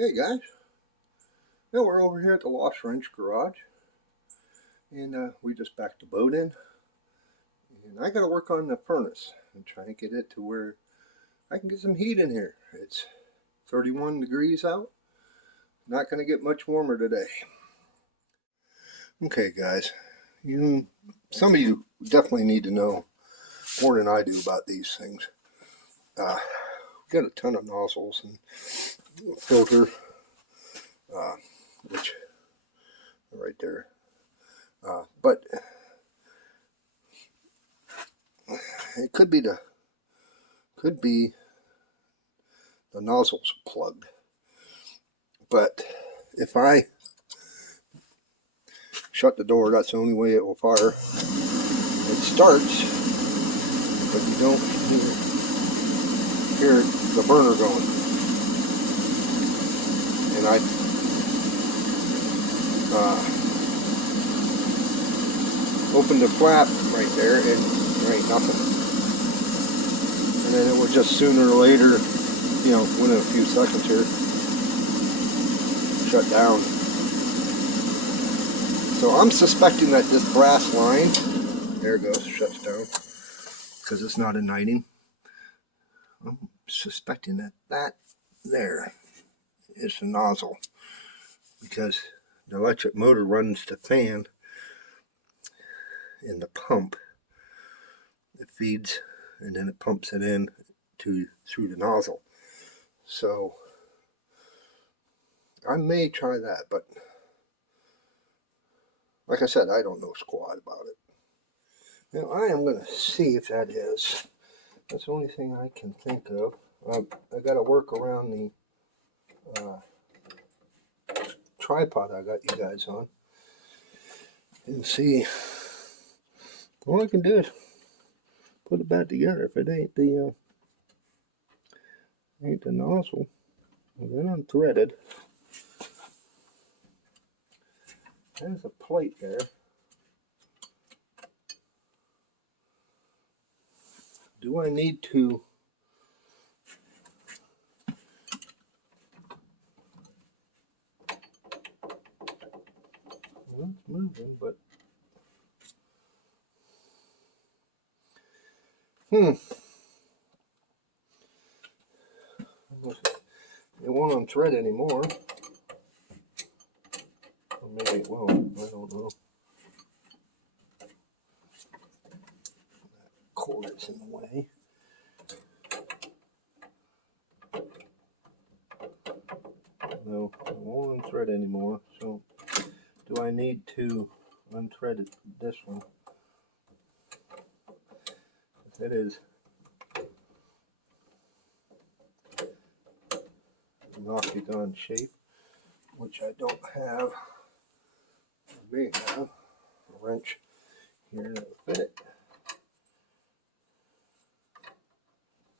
Hey guys, now we're over here at the Lost Wrench garage, and we just backed the boat in, and I got to work on the furnace and try and get it to where I can get some heat in here. It's 31 degrees out, not going to get much warmer today. Okay guys, some of you definitely need to know more than I do about these things. We've got a ton of nozzles and filter, which right there. But it could be the nozzles plugged. But if I shut the door, that's the only way it will fire. It starts, but you don't hear the burner going. And I opened the flap right there, and there ain't nothing. And then it will just sooner or later, within a few seconds here, shut down. So I'm suspecting that this brass line, there it goes, shuts down, because it's not igniting. I'm suspecting that there is the nozzle, because the electric motor runs the fan in the pump. It feeds and then it pumps it in through the nozzle. So I may try that, but like I said, I don't know squat about it. Now I am going to see if that is. That's the only thing I can think of. I got to work around the tripod I got you guys on and see. All I can do is put it back together. If it ain't the nozzle, well, then unthreaded. There's a plate there. Do I need to well, it's moving, but it won't unthread anymore. Or maybe it will, I don't know. That cord is in the way. No, it won't unthread anymore. So do I need to unthread this one? It is an octagon shape, which I don't have. I may have a wrench here that will fit it.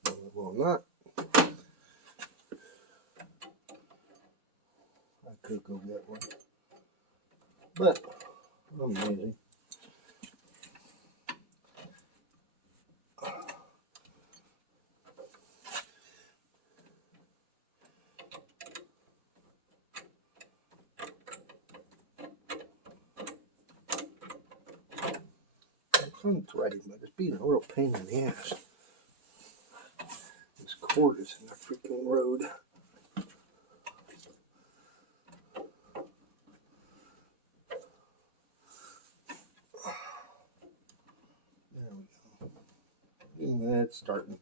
No, it will not. I could go get one, but I'm lazy. It's unthreading, but it's being a real pain in the ass. This cord is in the freaking road. There we go. That's starting.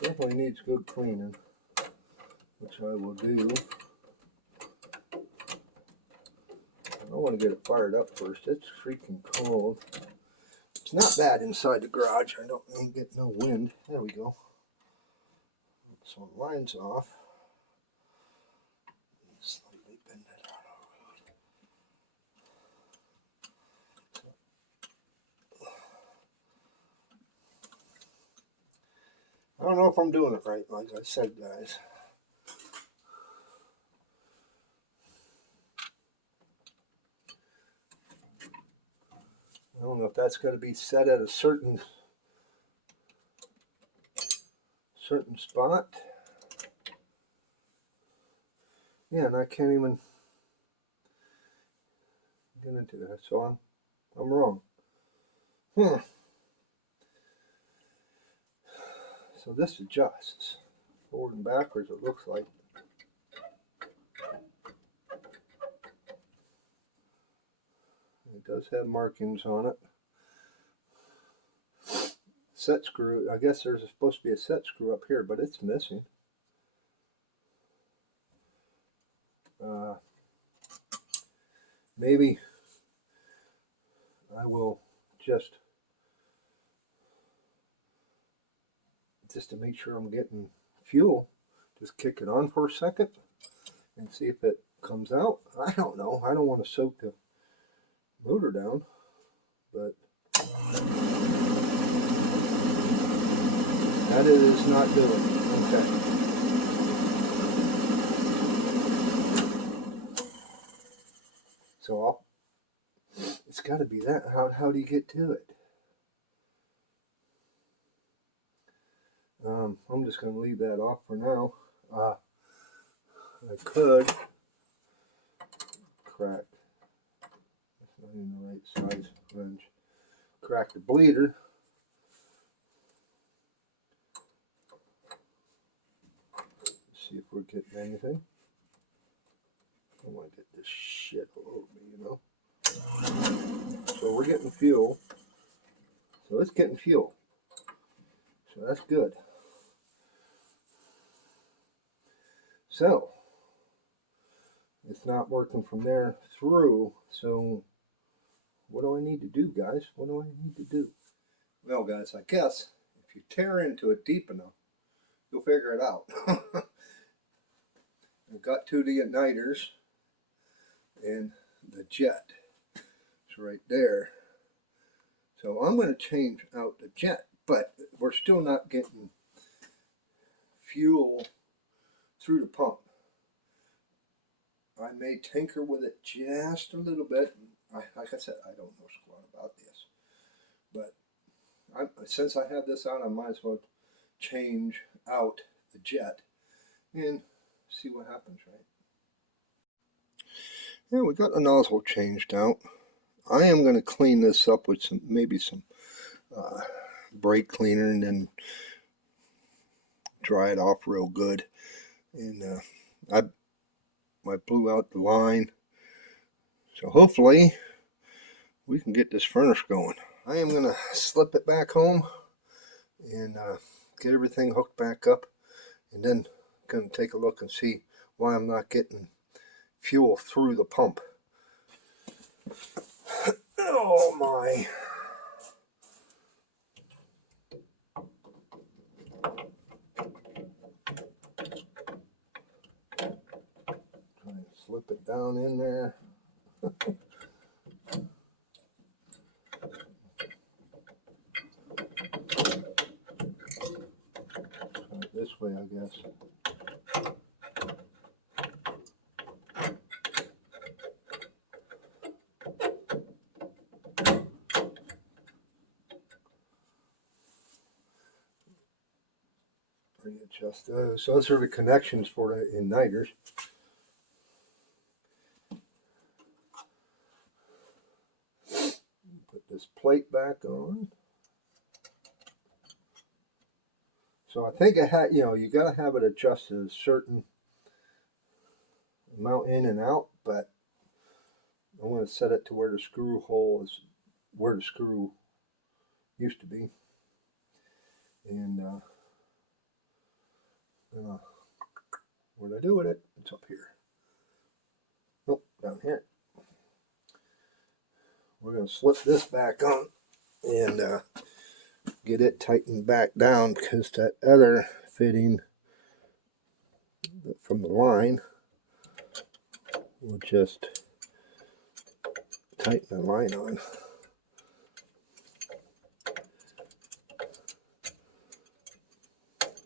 Definitely needs good cleaning, which I will do. I want to get it fired up first. It's freaking cold. It's not bad inside the garage. I don't get no wind. There we go. So line's off. Slightly bend it out of the road. I don't know if I'm doing it right, like I said, guys. I don't know if that's got to be set at a certain spot. Yeah, and I can't even get into that, so I'm wrong. So this adjusts forward and backwards, it looks like. It does have markings on it. Set screw, I guess there's supposed to be a set screw up here, but it's missing. Maybe I will just to make sure I'm getting fuel, just kick it on for a second and see if it comes out. I don't know. I don't want to soak the motor down, but that it is not doing. Okay. So it's got to be that. How do you get to it? I'm just going to leave that off for now. I could crack. That's not even the right size wrench. Crack the bleeder. See if we're getting anything. I don't want to get this shit all over me, you know. So we're getting fuel. So it's getting fuel. So that's good. So it's not working from there through. So what do I need to do, guys? What do I need to do? Well, guys, I guess if you tear into it deep enough, you'll figure it out. I've got two of the igniters and the jet. It's right there. So I'm going to change out the jet, but we're still not getting fuel through the pump. I may tinker with it just a little bit. Like I said, I don't know squat about this, but since I have this on, I might as well change out the jet and see what happens, right? Yeah, we got the nozzle changed out. I am going to clean this up with maybe some brake cleaner and then dry it off real good. And I blew out the line, so hopefully we can get this furnace going. I am going to slip it back home and get everything hooked back up, and then going to take a look and see why I'm not getting fuel through the pump. Oh my. Try and slip it down in there. Try it this way, I guess. Readjust those. So those are the connections for the igniters. Put this plate back on. So I think it had, you got to have it adjusted a certain amount in and out, but I want to set it to where the screw hole is, where the screw used to be. And where'd I do with it? It's up here. Nope, down here. We're going to slip this back on and get it tightened back down, because that other fitting from the line will just tighten the line on.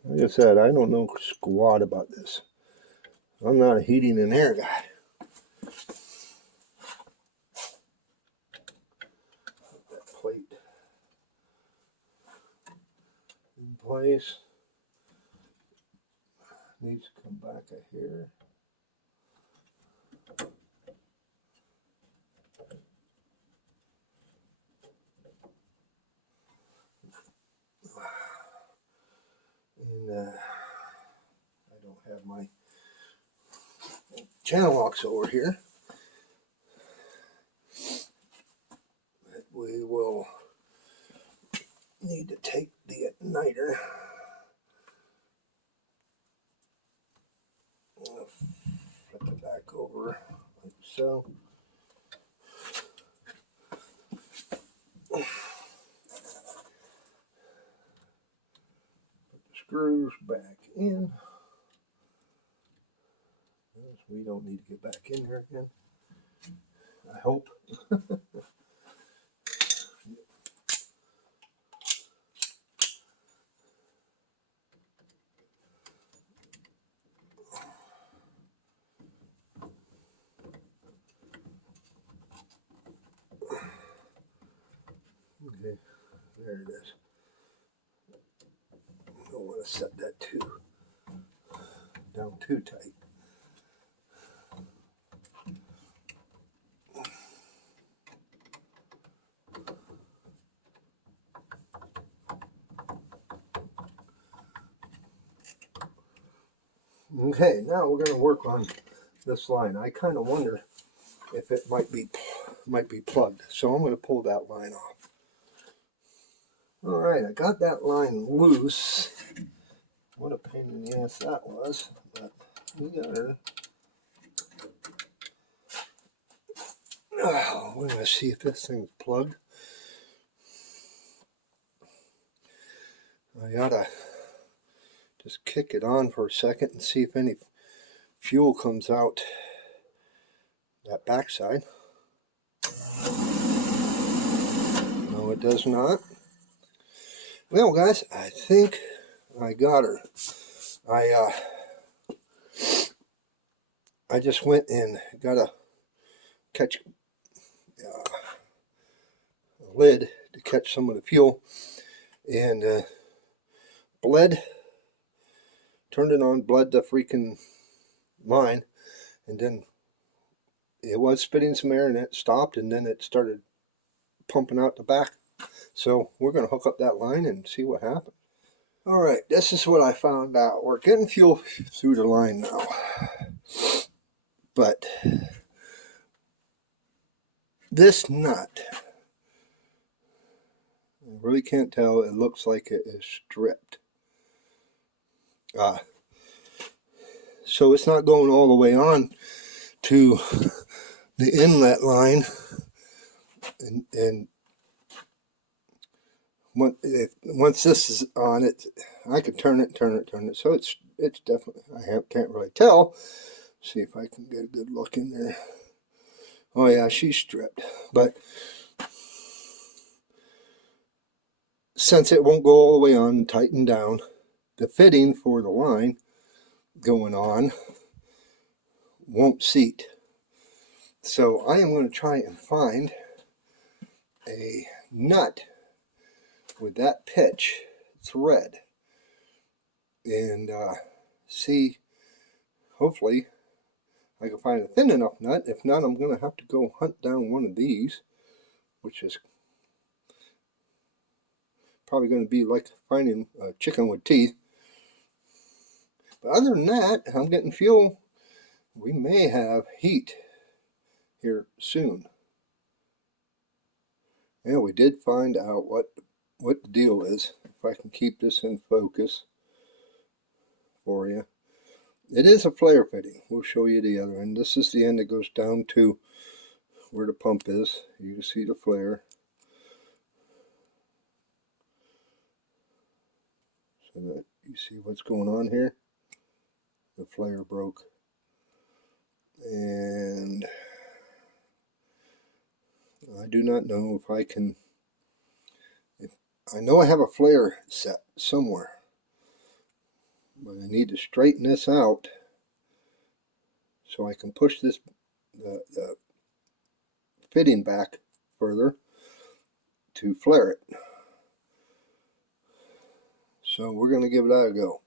Like I said, I don't know squat about this. I'm not a heating and air guy. Put that place. Needs to come back here. And I don't have my channel locks over here. But we will need to take the igniter. Flip it back over like so. Put the screws back in. We don't need to get back in here again, I hope. Okay, there it is. Don't want to set that down too tight. Okay, now we're going to work on this line. I kind of wonder if it might be plugged, so I'm going to pull that line off. All right, I got that line loose. What a pain in the ass that was, but we got her. Oh, we're going to see if this thing's plugged. I gotta just kick it on for a second and see if any fuel comes out that backside. No, it does not. Well, guys, I think I got her. I just went and got a lid to catch some of the fuel, and turned it on, bled the freaking line, and then it was spitting some air and it stopped, and then it started pumping out the back. So we're going to hook up that line and see what happens. All right, this is what I found out. We're getting fuel through the line now, but this nut, I really can't tell. It looks like it is stripped. So it's not going all the way on to the inlet line, and once this is on it, I could turn it. So it's definitely, can't really tell. See if I can get a good look in there. Oh yeah, she's stripped, but since it won't go all the way on and tighten down, the fitting for the line going on won't seat. So I am going to try and find a nut with that pitch thread and see, hopefully I can find a thin enough nut. If not, I'm going to have to go hunt down one of these, which is probably going to be like finding a chicken with teeth. But other than that, I'm getting fuel. We may have heat here soon. Yeah, we did find out what the deal is. If I can keep this in focus for you. It is a flare fitting. We'll show you the other end. This is the end that goes down to where the pump is. You can see the flare. So that you see what's going on here. The flare broke. And I do not know if I can, I know I have a flare set somewhere, but I need to straighten this out so I can push this the fitting back further to flare it. So we're going to give that a go.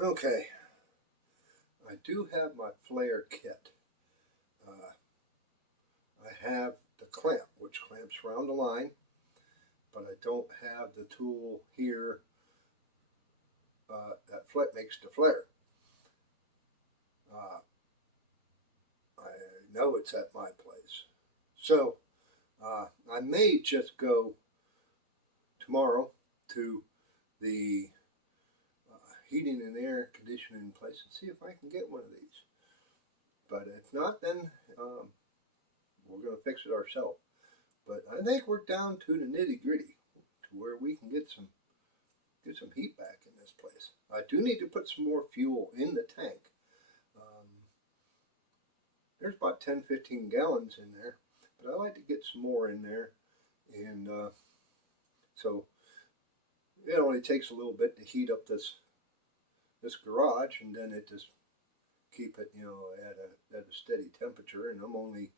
Okay, I do have my flare kit. I have the clamp, which clamps around the line, but I don't have the tool here that makes the flare. I know it's at my place. So I may just go tomorrow to the heating and air conditioning place and see if I can get one of these. But if not, then we're going to fix it ourselves. But I think we're down to the nitty gritty to where we can get some heat back in this place. I do need to put some more fuel in the tank. There's about 10-15 gallons in there, but I like to get some more in there, and so it only takes a little bit to heat up this garage, and then it just keep it, you know, at a steady temperature, and I'm only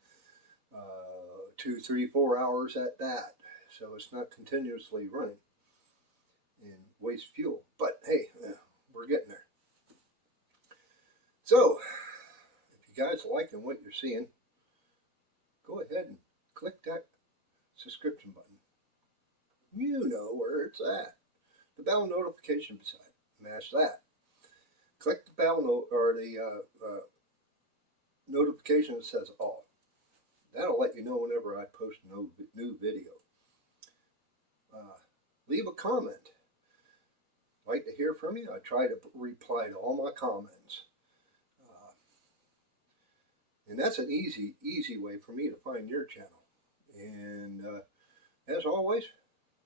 2, 3, 4 hours at that, so it's not continuously running and waste fuel. But hey, we're getting there. So if you guys are liking what you're seeing, go ahead and click that subscription button. You know where it's at. The bell notification beside it. Mash that. Click the bell or the notification that says all. That'll let you know whenever I post a new video. Leave a comment. Like to hear from you. I try to reply to all my comments. And that's an easy way for me to find your channel. And as always,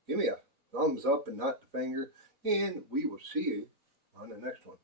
give me a thumbs up and not the finger. And we will see you on the next one.